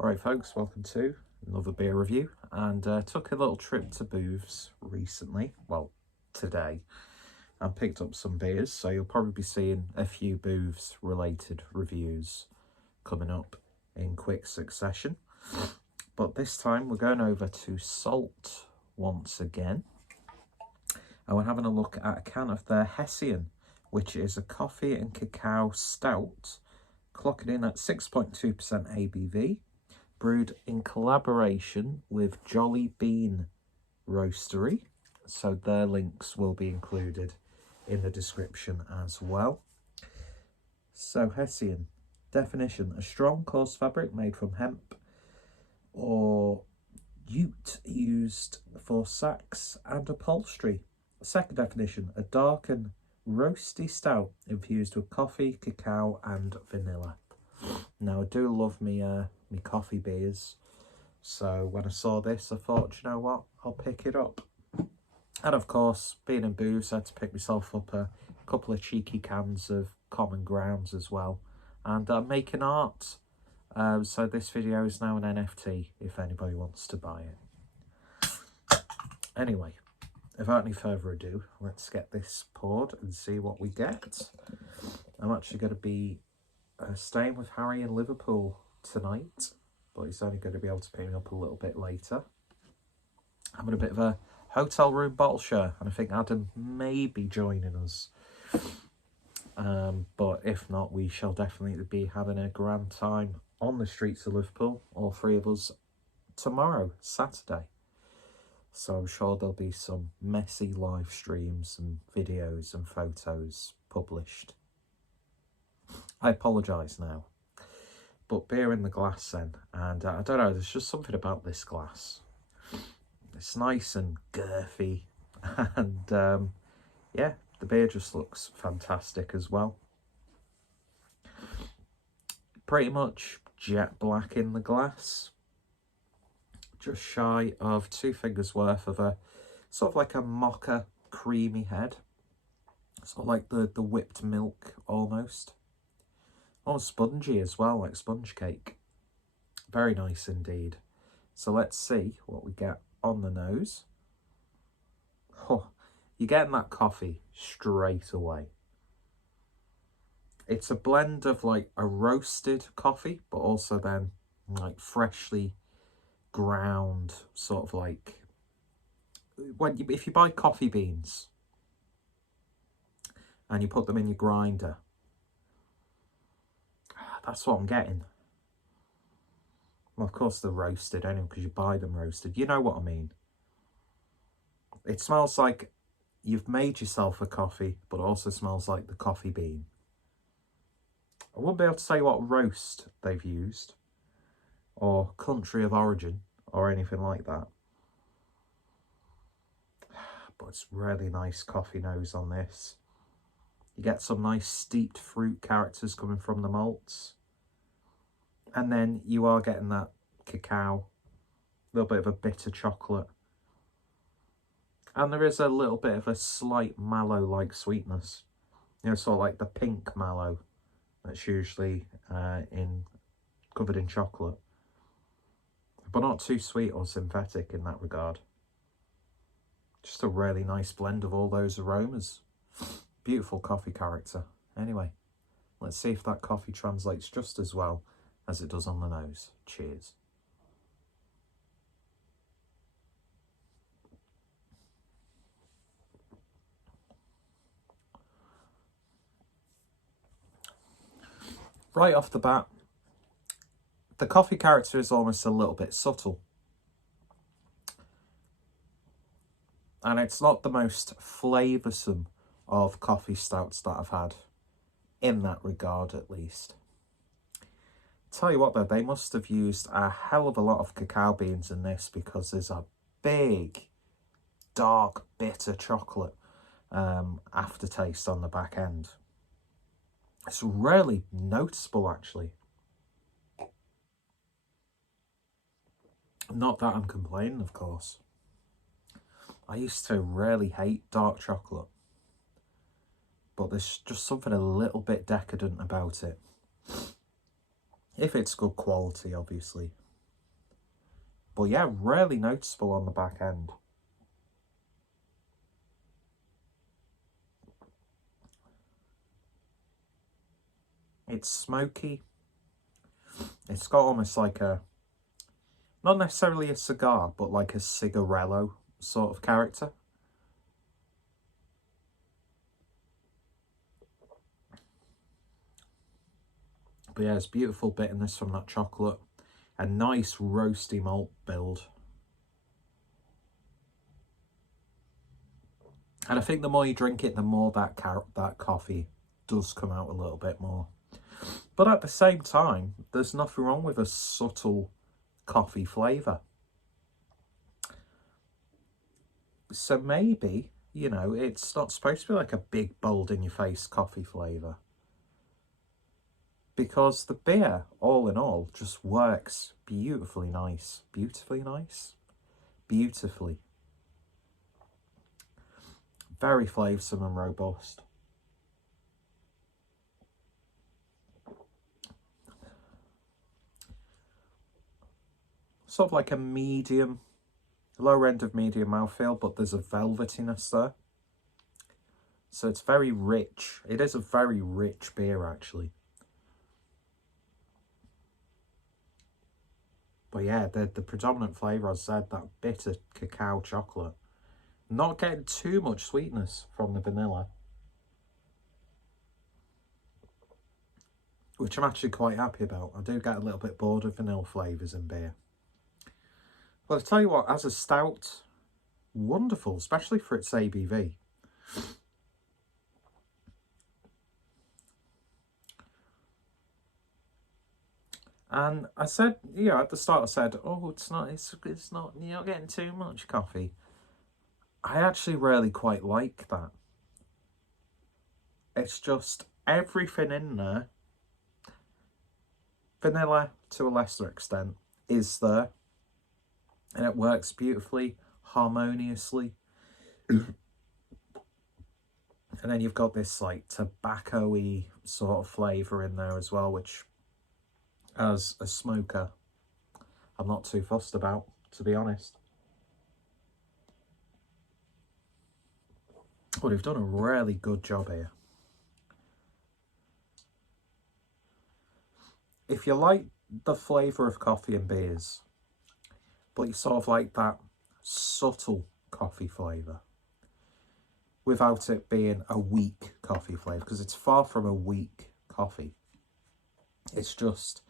Alright folks, welcome to another beer review, and took a little trip to Booths recently, well today, and picked up some beers, so you'll probably be seeing a few Booths related reviews coming up in quick succession. But this time we're going over to Salt once again, and we're having a look at a can of their Hessian, which is a coffee and cacao stout, clocking in at 6.2% ABV. Brewed in collaboration with Jolly Bean Roastery, so their links will be included in the description as well. So Hessian, definition: a strong coarse fabric made from hemp or jute used for sacks and upholstery. Second definition: a dark and roasty stout infused with coffee, cacao and vanilla. Now I do love me coffee beers, so when I saw this I thought, you know what, I'll pick it up. And of course, being in Booths, I had to pick myself up a couple of cheeky cans of Common Grounds as well, and I'm making art, so this video is now an NFT if anybody wants to buy it. Anyway, without any further ado, let's get this poured and see what we get. I'm actually going to be staying with Harry in Liverpool tonight, but he's only going to be able to pick me up a little bit later. I'm in a bit of a hotel room bottle share, and I think Adam may be joining us. But if not, we shall definitely be having a grand time on the streets of Liverpool, all three of us, tomorrow, Saturday. So I'm sure there'll be some messy live streams and videos and photos published. I apologise now. But beer in the glass then, and I don't know, there's just something about this glass. It's nice and girthy, and yeah, the beer just looks fantastic as well. Pretty much jet black in the glass. Just shy of 2 fingers worth of a sort of like a mocha creamy head. Sort of like the whipped milk almost. Almost spongy as well, like sponge cake. Very nice indeed. So let's see what we get on the nose. Oh, you're getting that coffee straight away. It's a blend of like a roasted coffee, but also then like freshly ground, sort of like if you buy coffee beans and you put them in your grinder, that's what I'm getting. Well, of course they're roasted anyway, because you buy them roasted. You know what I mean. It smells like you've made yourself a coffee, but also smells like the coffee bean. I won't be able to say what roast they've used, or country of origin, or anything like that. But it's really nice coffee nose on this. You get some nice steeped fruit characters coming from the malts. And then you are getting that cacao, a little bit of a bitter chocolate. And there is a little bit of a slight mallow-like sweetness. You know, sort of like the pink mallow that's usually covered in chocolate. But not too sweet or synthetic in that regard. Just a really nice blend of all those aromas. Beautiful coffee character. Anyway, let's see if that coffee translates just as well as it does on the nose. Cheers. Right off the bat, the coffee character is almost a little bit subtle. And it's not the most flavoursome of coffee stouts that I've had, in that regard at least. Tell you what though, they must have used a hell of a lot of cacao beans in this, because there's a big, dark, bitter chocolate aftertaste on the back end. It's really noticeable actually. Not that I'm complaining, of course. I used to really hate dark chocolate, but there's just something a little bit decadent about it. If it's good quality, obviously. But yeah, really noticeable on the back end. It's smoky. It's got almost like a, not necessarily a cigar, but like a cigarello sort of character. But yeah, it's beautiful bitterness from that chocolate. A nice roasty malt build. And I think the more you drink it, the more that coffee does come out a little bit more. But at the same time, there's nothing wrong with a subtle coffee flavour. So maybe, you know, it's not supposed to be like a big, bold in your face coffee flavour. Because the beer, all in all, just works beautifully nice. Beautifully nice? Beautifully. Very flavoursome and robust. Sort of like a medium, lower end of medium mouthfeel, but there's a velvetiness there. So it's very rich. It is a very rich beer, actually. But yeah, the predominant flavour, as I said, that bitter cacao chocolate. Not getting too much sweetness from the vanilla, which I'm actually quite happy about. I do get a little bit bored of vanilla flavours in beer. But I tell you what, as a stout, wonderful, especially for its ABV. And I said, you know, at the start I said, oh, it's not, you're not getting too much coffee. I actually really quite like that. It's just everything in there, vanilla to a lesser extent, is there. And it works beautifully, harmoniously. And then you've got this like tobacco-y sort of flavour in there as well, which as a smoker, I'm not too fussed about, to be honest. But they've done a really good job here. If you like the flavour of coffee and beers, but you sort of like that subtle coffee flavour, without it being a weak coffee flavour, because it's far from a weak coffee. It's just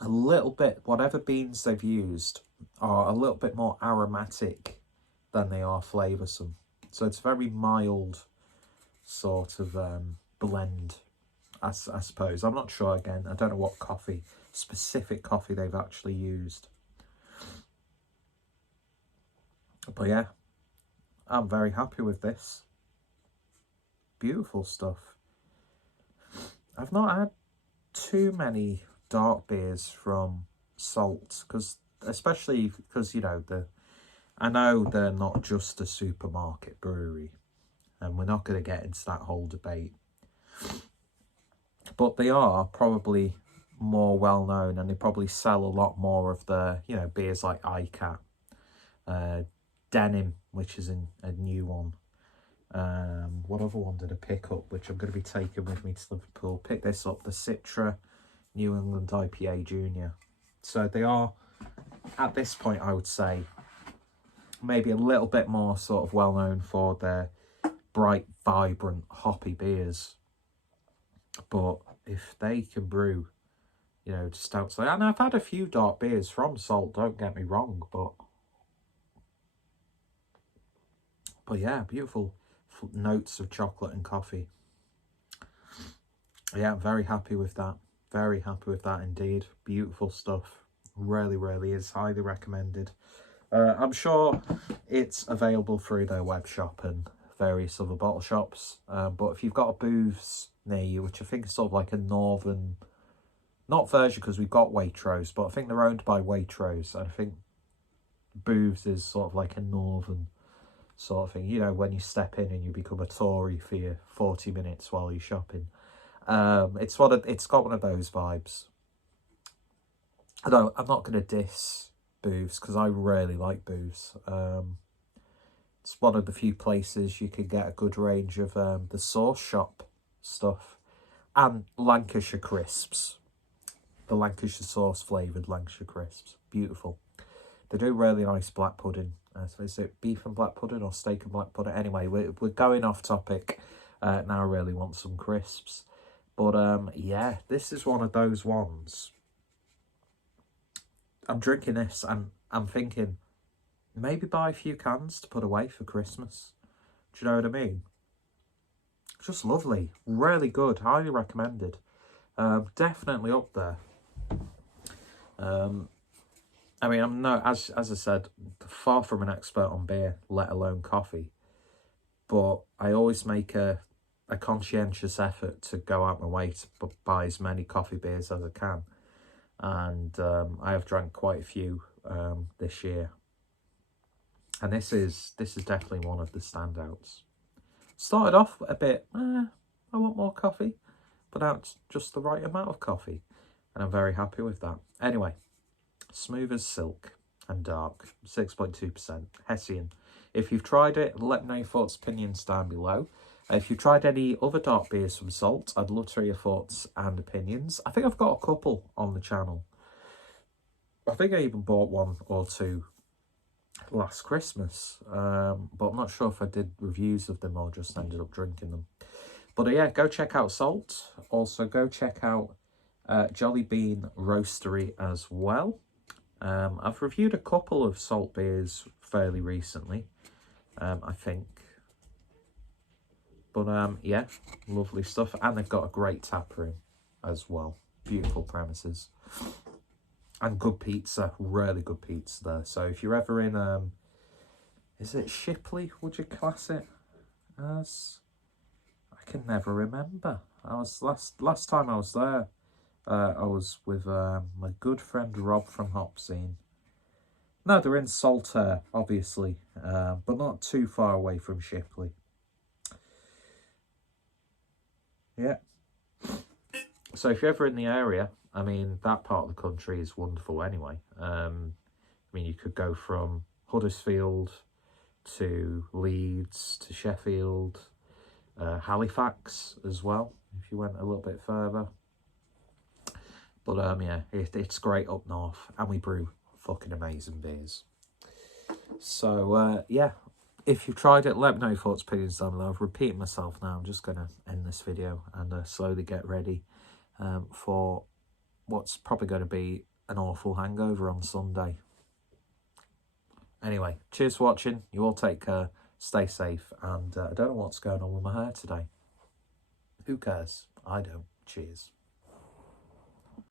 a little bit, whatever beans they've used are a little bit more aromatic than they are flavoursome. So it's very mild sort of blend, I suppose. I'm not sure, again. I don't know what coffee, specific coffee they've actually used. But yeah, I'm very happy with this. Beautiful stuff. I've not had too many dark beers from Salt, especially because, you know, I know they're not just a supermarket brewery, and we're not going to get into that whole debate. But they are probably more well known, and they probably sell a lot more of the, you know, beers like ICAT, Denim, which is a new one. What other one did I pick up, which I'm going to be taking with me to Liverpool? Pick this up, the Citra New England IPA Junior. So they are, at this point, I would say, maybe a little bit more sort of well known for their bright, vibrant, hoppy beers. But if they can brew, you know, stouts like, and I've had a few dark beers from Salt, don't get me wrong, but yeah, beautiful notes of chocolate and coffee. Yeah, I'm very happy with that. Very happy with that indeed. Beautiful stuff. Really, really is. Highly recommended. I'm sure it's available through their web shop and various other bottle shops. But if you've got a Booths near you, which I think is sort of like a northern, not version because we've got Waitrose, but I think they're owned by Waitrose. And I think Booths is sort of like a northern sort of thing. You know, when you step in and you become a Tory for your 40 minutes while you're shopping. It's got one of those vibes. Although I'm not going to diss booths, because I really like booths. It's one of the few places you can get a good range of the sauce shop stuff and Lancashire crisps. The Lancashire sauce flavoured Lancashire crisps. Beautiful. They do really nice black pudding. So is it beef and black pudding or steak and black pudding? Anyway, we're going off topic. Now I really want some crisps. But yeah, this is one of those ones. I'm drinking this and I'm thinking, maybe buy a few cans to put away for Christmas. Do you know what I mean? Just lovely. Really good. Highly recommended. Definitely up there. I mean, I'm no, as I said, far from an expert on beer, let alone coffee. But I always make a conscientious effort to go out my way to buy as many coffee beers as I can. And I have drank quite a few this year. And this is definitely one of the standouts. Started off a bit, I want more coffee. But now it's just the right amount of coffee. And I'm very happy with that. Anyway, smooth as silk and dark, 6.2%, Hessian. If you've tried it, let me know your thoughts, opinions down below. If you've tried any other dark beers from Salt, I'd love to hear your thoughts and opinions. I think I've got a couple on the channel. I think I even bought one or two last Christmas, but I'm not sure if I did reviews of them or just ended up drinking them. But yeah, go check out Salt. Also, go check out Jolly Bean Roastery as well. I've reviewed a couple of Salt beers fairly recently, I think. But yeah, lovely stuff. And they've got a great tap room as well. Beautiful premises. And good pizza, really good pizza there. So if you're ever in, is it Shipley, would you class it as? I can never remember. I was last time I was there, I was with my good friend Rob from Hopscene. No, they're in Saltaire, obviously, but not too far away from Shipley. Yeah. So if you're ever in the area, I mean, that part of the country is wonderful anyway. I mean, you could go from Huddersfield to Leeds to Sheffield, Halifax as well, if you went a little bit further. But yeah, it's great up north, and we brew fucking amazing beers. So yeah, if you've tried it, let me know your thoughts, opinions down below. I've repeated myself now. I'm just going to end this video and slowly get ready for what's probably going to be an awful hangover on Sunday. Anyway, cheers for watching. You all take care. Stay safe. And I don't know what's going on with my hair today. Who cares? I don't. Cheers.